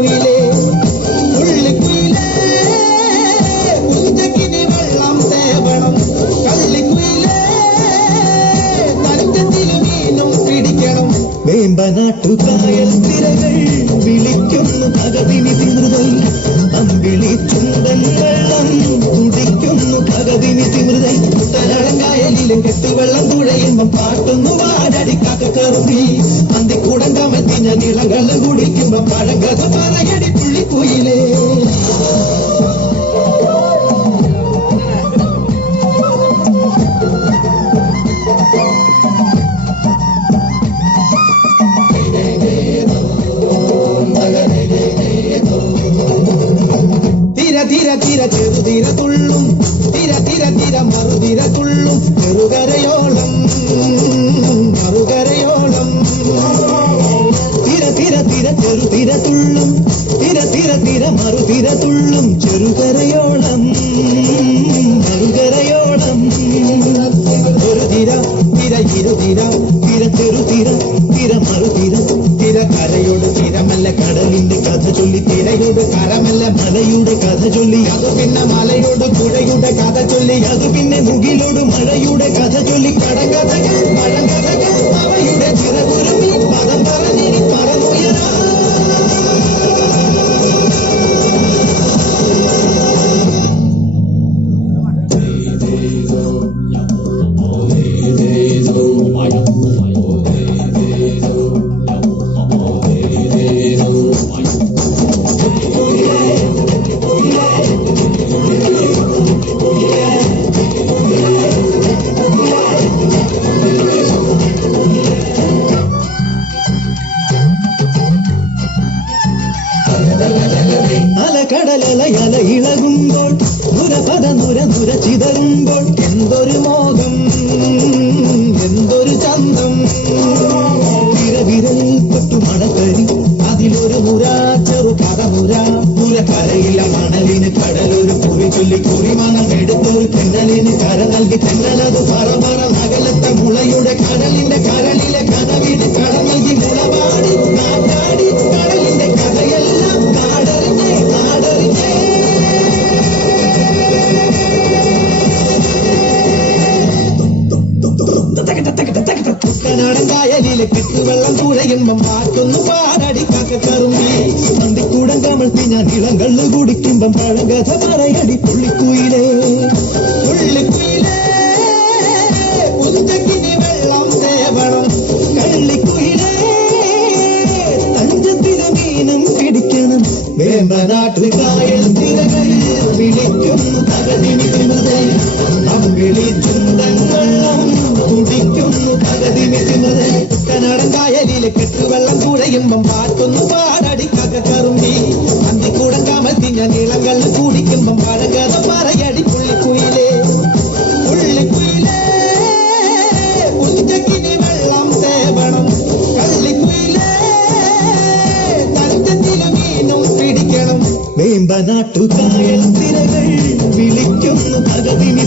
പുള്ളിക്കുയിലേ പുള്ളിക്കുയിലേ ഉച്ചക്കിനി വെള്ളം തേവണം കള്ളിക്കുയിലേ തഞ്ചത്തില് മീനും പിടിക്കണം വേമ്പനാട്ടുകായൽ തിരകൾ വിളിക്കുന്നു ഭഗതിനി തിമൃതൽ അമ്പിളി ചുണ്ടൻ വെള്ളം തുടിക്കുന്നു ഭഗതിനി തിമൃതൽ കുട്ടനാടൻകായലിലും കെട്ടുവെള്ളം തുഴയുമ്പം പാട്ടുന്നു വാടടിക്കാക്ക കറുതി അന്തിക്കൂടം കമത്തിന നിളകള് കുടിക്കുമ്പം പഴങ്കഥ പറയടി പുള്ളിക്കുയിലേ ധീര ധീര ചെറുതീര തുള്ളും ധീര ധീര ധീര മറുതീര തുള്ളും ചെറുകരയോളം മറുകരയോളം ധീര ധീര ധീര ചെറുതീര തുള്ളും ധീര ധീര ധീര മറുതീര തുള്ളും ചെറുകരയോളം മറുകരയോളം ഒരു ധീര ധീര ഇരുധീര ധീര ചെറുതീര ധീര മറുതീര ധീര കരയോട് തീരമല്ല കടലിന്റെ കഥ ചൊല്ലി തിരയോട് കരമല്ല മലയുടെ കഥ ചൊല്ലി അത് പിന്നെ മലയോട് പുഴയുടെ കഥ ചൊല്ലി അത് പിന്നെ മുകിലോട് മഴയുടെ കഥ ചൊല്ലി കടകഥകൾ പഴങ്കഥകൾ അവയുടെ ചിറകുരുമി പദം പറഞ്ഞിനി പറന്നുയരാ അലകടലല ഇളകുമ്പോൾ നുരപദ നുര നുര ചിതറുമ്പോൾ എന്തൊരു മോഹം എന്തൊരു ചന്തം വിരവിരൽ തൊട്ടു മണക്കരി അതിലൊരു മുര ചെറു കഥമുര മുരക്കരയില്ല മണലിന് കടലൊരു കുറി ചൊല്ലി കുറിമണം എടുത്തൊരു തെന്നലിന് കര നൽകി തെന്നലത് പറമറ നഗലത്തെ മുളയുടെ കടലിന്റെ കരളിലെ കഥവിന് കട നൽകി മുളപാടി നാട്ടാടി കടലിന്റെ കഥയെല്ലാം നാടറിഞ്ഞേ നാടറിഞ്ഞേ കുട്ടനാടൻ കായലിലെ കെട്ടുവെള്ളം തുഴയുമ്പം പാട്ടൊന്ന് പാടടിക്കാക്ക കറുമ്പി അന്തിക്കൂടം കമഴ്ത്തി ഞാൻ ഇളം കള്ളു കുടിക്കുമ്പം പഴങ്കഥ പറയടി പുള്ളിക്കുയിലേ പുള്ളിക്കുയിലേ ഉച്ചക്കിനി വെള്ളം തേവണം കള്ളിക്കുയിലേ തഞ്ചത്തില് മീനും പിടിക്കണം വേമ്പനാട്ടുകായൽ തിരകൾ വിളിക്കുന്നു ഭഗതിനി തിമൃതൽ അമ്പിളി ചുണ്ടൻ വെള്ളം തുടിക്കുന്നു ഭഗതിനി തിമൃതൽ കുട്ടനാടൻ കായലിലെ കെട്ടുവെള്ളം തുഴയുമ്പം പാട്ടൊന്നു പാടടിക്കാക്ക കറുമ്പി അന്തിക്കൂടം കമത്തി ഞാൻ ഇളം കള്ളു കുടിക്കുമ്പം പഴങ്കഥ പറയടി പുള്ളിക്കുയിലേ പുള്ളിക്കുയിലേ ഉച്ചക്കിനി വെള്ളം തേവണം കള്ളിക്കുയിലേ തഞ്ചത്തില് മീനും പിടിക്കണം വേമ്പനാട്ടുകായൽ തിരകൾ വിളിക്കുന്നു ഭഗതിനി